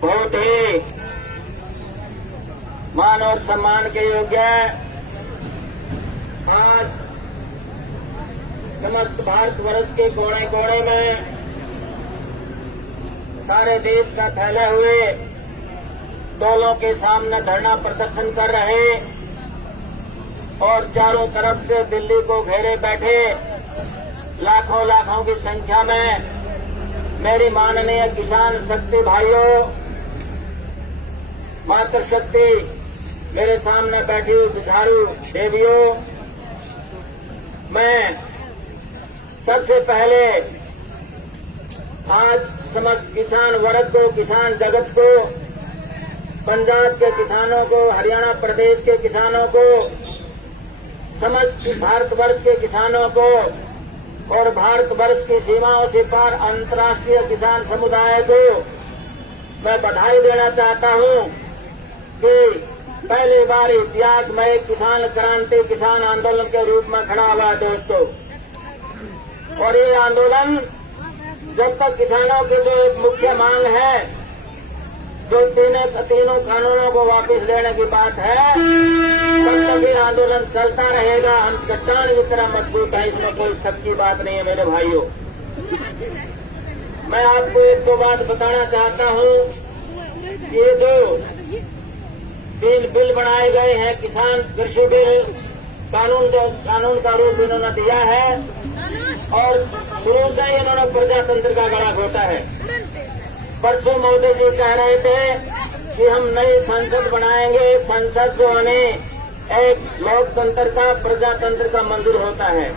बहुत ही मान और सम्मान के योग्य आज समस्त भारतवर्ष के कोने कोने में सारे देश का फैले हुए दलों के सामने धरना प्रदर्शन कर रहे और चारों तरफ से दिल्ली को घेरे बैठे लाखों लाखों की संख्या में मेरी माननीय किसान शक्ति भाइयों, मातृशक्ति, मेरे सामने बैठी हुई बुझारू देवियों, मैं सबसे पहले आज समस्त किसान वर्ग को, किसान जगत को, पंजाब के किसानों को, हरियाणा प्रदेश के किसानों को, समस्त भारतवर्ष के किसानों को और भारतवर्ष की सीमाओं से पार अंतर्राष्ट्रीय किसान समुदाय को मैं बधाई देना चाहता हूं कि पहली बार इतिहास में एक किसान क्रांति, किसान आंदोलन के रूप में खड़ा हुआ है दोस्तों। और ये आंदोलन जब तक किसानों की जो एक मुख्य मांग है, जो तीनों कानूनों को वापस लेने की बात है, तब तक ये आंदोलन चलता रहेगा। हम चट्टान की तरह मजबूत है, इसमें कोई शक की बात नहीं है मेरे भाइयों। मैं आपको एक दो बात बताना चाहता हूं। ये जो 3 बिल बनाए गए हैं, किसान कृषि बिल, कानून का रूप इन्होंने दिया है और शुरू से ही इन्होंने प्रजातंत्र का गला घोटा है। परसों मोदी जी कह रहे थे कि हम नई संसद बनाएंगे। संसद जो हमें एक लोकतंत्र का, प्रजातंत्र का मंदिर होता है।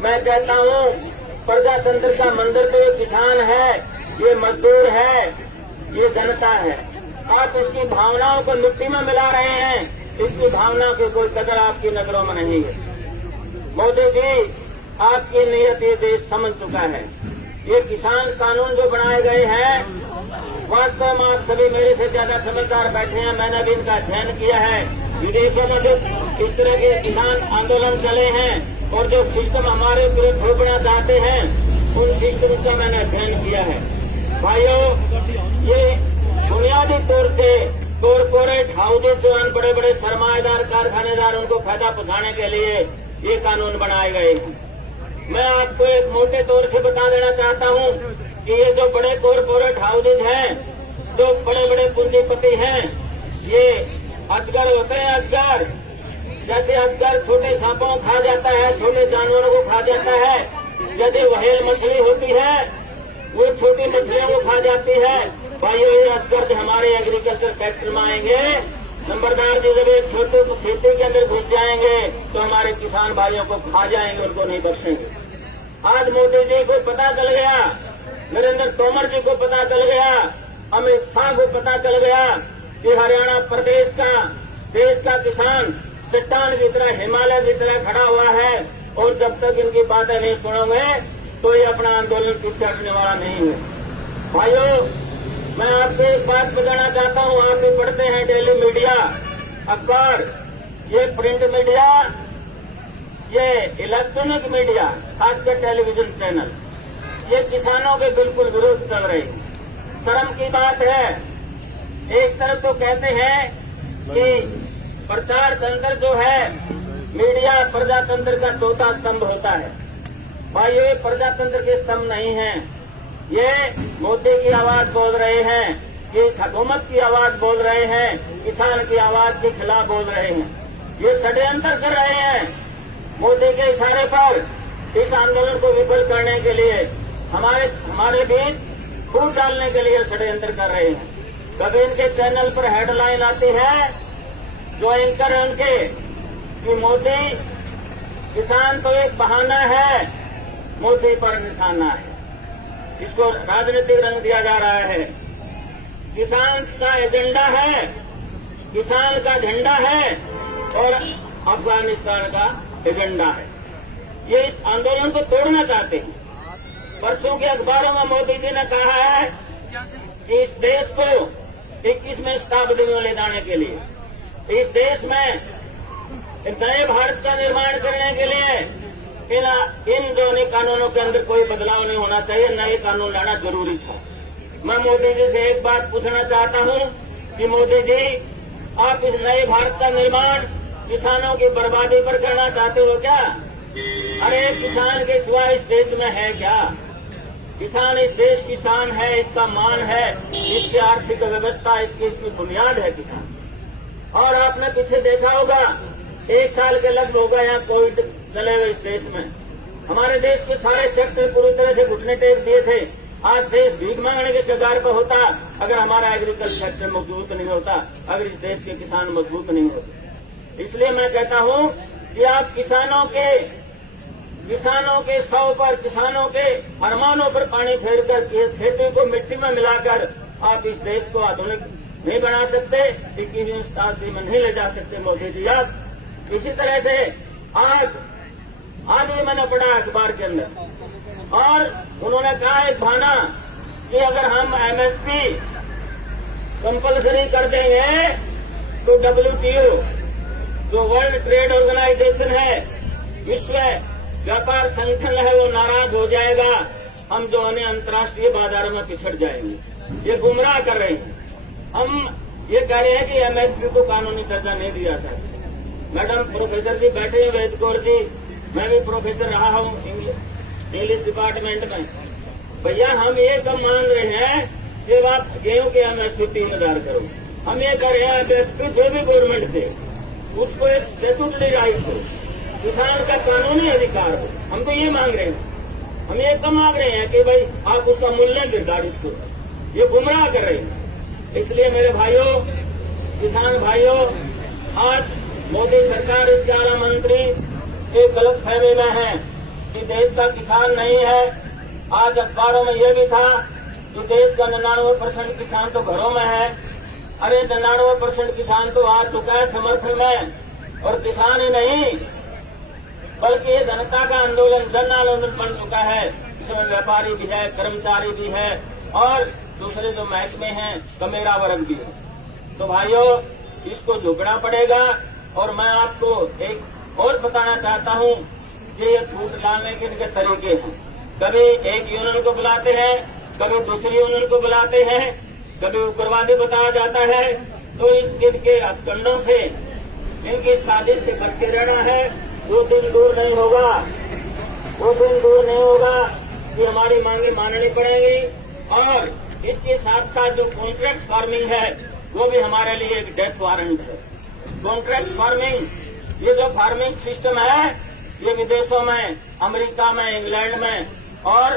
मैं कहता हूं प्रजातंत्र का मंदिर तो ये किसान है, ये मजदूर है, ये जनता है। आप इसकी भावनाओं को मिट्टी में मिला रहे हैं। इसकी भावना की कोई कदर आपकी नजरों में नहीं है। मोदी जी, आपकी नीयत ये देश समझ चुका है। ये किसान कानून जो बनाए गए हैं, वास्तव में आप सभी मेरे से ज्यादा समझदार बैठे हैं। मैंने भी इनका अध्ययन किया है। विदेशों में जो इस तरह के किसान आंदोलन चले हैं और जो सिस्टम हमारे विरुद्ध थोपना चाहते हैं, उन सिस्टम का मैंने अध्ययन किया है। भाइयों, ये बुनियादी तौर से कॉरपोरेट हाउसेज जो बड़े बड़े सरमाएदार, कारखानेदार, उनको फायदा पहुंचाने के लिए ये कानून बनाए गए हैं। मैं आपको एक मोटे तौर से बता देना चाहता हूं कि ये जो बड़े कॉरपोरेट हाउसेज हैं, जो बड़े बड़े पूंजीपति हैं, ये अजगर होते हैं। अजगर जैसे अजगर छोटे सांपों को खा जाता है, छोटे जानवरों को खा जाता है, जैसे व्हेल मछली होती है वो छोटी मछलियों को खा जाती है। भाइयों, ये अजगर हमारे एग्रीकल्चर सेक्टर में आएंगे, नंबरदार जी जब एक छोटे खेती के अंदर घुस जाएंगे तो हमारे किसान भाइयों को खा जाएंगे, उनको नहीं बख्शेंगे। आज मोदी जी को पता चल गया, नरेंद्र तोमर जी को पता चल गया, अमित शाह को पता चल गया कि हरियाणा प्रदेश का, देश का किसान चट्टान की तरह, हिमालय की तरह खड़ा हुआ है और जब तक इनकी बातें नहीं सुनोगे तो ये अपना आंदोलन पीछे हटने वाला नहीं है। भाइयों, मैं आपको एक बात बताना चाहता हूं। आप भी पढ़ते हैं डेली मीडिया, अखबार, ये प्रिंट मीडिया, ये इलेक्ट्रॉनिक मीडिया, खासकर टेलीविजन चैनल, ये किसानों के बिल्कुल विरोध चल रहे हैं। शर्म की बात है। एक तरफ तो कहते हैं कि प्रचार तंत्र जो है, मीडिया प्रजातंत्र का चौथा स्तंभ होता है। भाई, ये प्रजातंत्र के स्तंभ नहीं है। ये मोदी की आवाज बोल रहे हैं, ये हुकूमत की आवाज बोल रहे हैं, किसान की आवाज के खिलाफ बोल रहे हैं। ये षड्यंत्र कर रहे हैं मोदी के इशारे पर। इस आंदोलन को विफल करने के लिए, हमारे बीच फूट डालने के लिए षड्यंत्र कर रहे हैं। कभी इनके चैनल पर हेडलाइन आती है, जो एंकर है उनके, कि मोदी किसान तो एक बहाना है, मोदी पर निशाना है। इसको राजनीतिक रंग दिया जा रहा है। किसान का एजेंडा है, किसान का झंडा है और अफगानिस्तान का एजेंडा है। ये इस आंदोलन को तोड़ना चाहते हैं। परसों के अखबारों में मोदी जी ने कहा है कि इस देश को 21वीं शताब्दी में ले जाने के लिए, इस देश में नए भारत का निर्माण करने के लिए इन जो कानूनों के अंदर कोई बदलाव नहीं होना चाहिए, नए कानून लाना जरूरी था। मैं मोदी जी से एक बात पूछना चाहता हूं कि मोदी जी, आप इस नए भारत का निर्माण किसानों की बर्बादी पर करना चाहते हो क्या? अरे किसान के सिवा इस देश में है क्या? किसान इस देश की शान है, इसका मान है, इसकी आर्थिक व्यवस्था, इसकी बुनियाद है किसान। और आपने पीछे देखा होगा, 1 साल के लगभग होगा यहाँ कोविड चले हुए इस देश में। हमारे देश के सारे सेक्टर पूरी तरह से घुटने टेक दिए थे। आज देश भीख मांगने के कगार पर होता अगर हमारा एग्रीकल्चर सेक्टर मजबूत नहीं होता, अगर इस देश के किसान मजबूत नहीं होते। इसलिए मैं कहता हूं कि आप किसानों के सौ पर, किसानों के अरमानों पर पानी फेरकर खेती को मिट्टी में मिलाकर आप इस देश को आधुनिक नहीं बना सकते, 21वीं शताब्दी में नहीं ले जा सकते मोदी जी आप। इसी तरह से आज भी मैंने पढ़ा अखबार के अंदर, और उन्होंने कहा एक बहाना कि अगर हम एमएसपी कंपलसरी कर देंगे तो WTO जो वर्ल्ड ट्रेड ऑर्गेनाइजेशन है, विश्व व्यापार संगठन है, वो नाराज हो जाएगा, हम जो अन्य अंतर्राष्ट्रीय बाजारों में पिछड़ जाएंगे। ये गुमराह कर रहे हैं। हम ये कह रहे हैं कि एमएसपी को कानूनी दर्जा नहीं दिया सकता। मैडम प्रोफेसर जी बैठे हैं, वेद कौर जी, मैं भी प्रोफेसर रहा हूँ इंग्लिश डिपार्टमेंट में। भैया हम ये कम मांग रहे हैं कि आप गेहूं के एमएसपी 3000 करो। हम ये कह रहे हैं एमएसपी जो भी गवर्नमेंट दे उसको एक स्टेट्यूटरी राइट हो, किसान का कानूनी अधिकार हो। हम तो ये मांग रहे हैं। हम ये कम मांग रहे हैं कि भाई आप उसका मूल्य निर्धारित करो। ये गुमराह कर रहे हैं। इसलिए मेरे भाइयों, किसान भाइयों, आज मोदी सरकार, इसके आला मंत्री एक गलत फहमी में है कि देश का किसान नहीं है। आज अखबारों में यह भी था कि देश का 99% किसान तो घरों में है। अरे 99% किसान तो आ चुका है समर्थन में, और किसान ही नहीं बल्कि ये जनता का आंदोलन, जन आंदोलन बन चुका है। इसमें व्यापारी भी है, कर्मचारी भी है, और दूसरे जो महकमे हैं, कमेरा वर्ग भी है। तो भाइयों, इसको झुकना पड़ेगा। और मैं आपको एक और बताना चाहता हूं कि ये छूट डालने के इनके तरीके हैं। कभी एक यूनियन को बुलाते हैं, कभी दूसरी यूनियन को बुलाते हैं, कभी उग्रवादी बताया जाता है। तो इनके हथकंडों से, इनकी साजिश से बच के रहना है। वो दिन दूर नहीं होगा, वो दिन दूर नहीं होगा कि हमारी मांगे माननी पड़ेंगी। और इसके साथ साथ जो कॉन्ट्रैक्ट फार्मिंग है, वो भी हमारे लिए एक डेथ वारंट है। कॉन्ट्रैक्ट फार्मिंग, ये जो फार्मिंग सिस्टम है, ये विदेशों में, अमेरिका में, इंग्लैंड में, और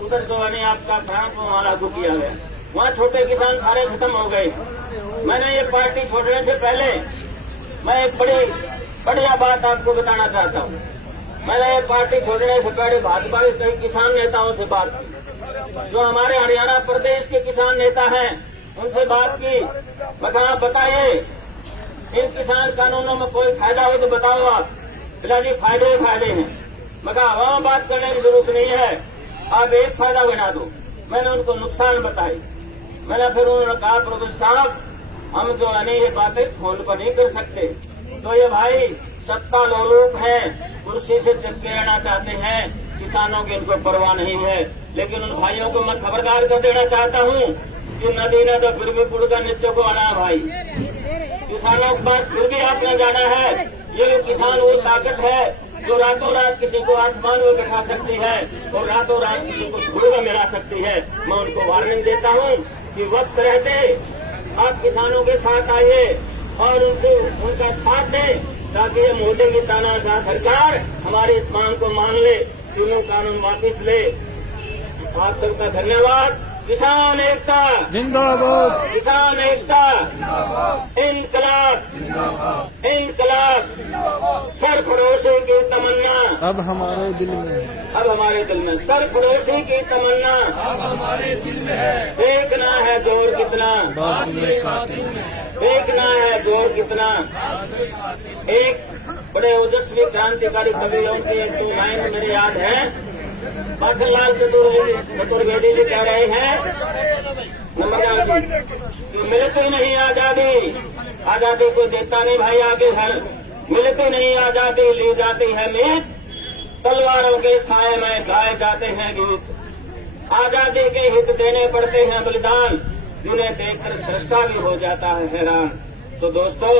उधर जो है आपका फ्रांस में वहां लागू किया गया। वहाँ छोटे किसान सारे खत्म हो गए। मैंने ये पार्टी छोड़ने से पहले मैं एक बड़ी बढ़िया बात आपको बताना चाहता हूँ। मैंने ये पार्टी छोड़ने से पहले भाजपा के कई किसान नेताओं से बात की, जो हमारे हरियाणा प्रदेश के किसान नेता हैं, उनसे बात की। मैं कहा बताइए इन किसान कानूनों में कोई फायदा हो तो बताओ आप। बोला जी फायदे ही फायदे हैं। मैं कहा हवा में बात करने की जरूरत नहीं है, आप एक फायदा बना दो। मैंने उनको नुकसान बताई। मैंने फिर उन्होंने कहा प्रोफेसर साहब, हम जो है ये बातें फोन पर नहीं कर सकते। तो ये भाई सत्ता लोलुप है, कुर्सी से चिपके रहना चाहते हैं, किसानों की उनको परवाह नहीं है। लेकिन उन भाइयों को मैं खबरदार कर देना चाहता हूँ कि नदी न तो फिर भी पुल का नीचे को आना भाई। किसानों के पास फिर भी आपने जाना है। ये किसान वो ताकत है जो रातों रात किसी को आसमान में बैठा सकती है और रातों रात किसी को धूल में मिला सकती है। मैं उनको वार्निंग देता हूँ कि वक्त रहते आप किसानों के साथ आइए और उनका साथ दें, ताकि ये मोदी की तानाशाह सरकार हमारी इस मांग को मान ले, तीनों कानून वापिस ले। आप सबका धन्यवाद। किसान एकता जिंदाबाद, किसान एकता इनकलाब, इनकलाब। सरफरोशी की तमन्ना अब हमारे दिल में है, अब हमारे दिल में। सरफरोशी की तमन्ना अब हमारे दिल में है। देखना है जोर कितना, बात सुने देखना है जोर कितना। एक बड़े ओजस्वी क्रांतिकारी कवियों की एक दो लाइन मेरे याद है। माखनलाल चतुर्वेदी जी कह रहे हैं, नमस्कार जी, मिलती नहीं आजादी, आजादी को देता नहीं भाई आगे घर। मिलती नहीं आजादी, ली जाती है मीत, तलवारों के साए में गाए जाते हैं गीत। आजादी के हित देने पड़ते हैं बलिदान, जिन्हें देखकर सृष्टा भी हो जाता है हैरान। तो दोस्तों,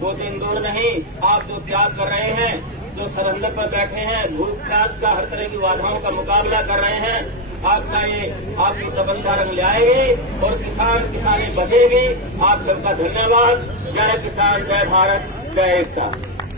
वो दिन दूर नहीं, आप जो त्याग कर रहे हैं, जो सरहद पर बैठे हैं, भूख प्यास का हर तरह की बाधाओं का मुकाबला कर रहे हैं, आपकी तपस्या रंग लाएगी और किसानी बचेगी। आप सबका धन्यवाद। जय किसान, जय भारत, जय एकता।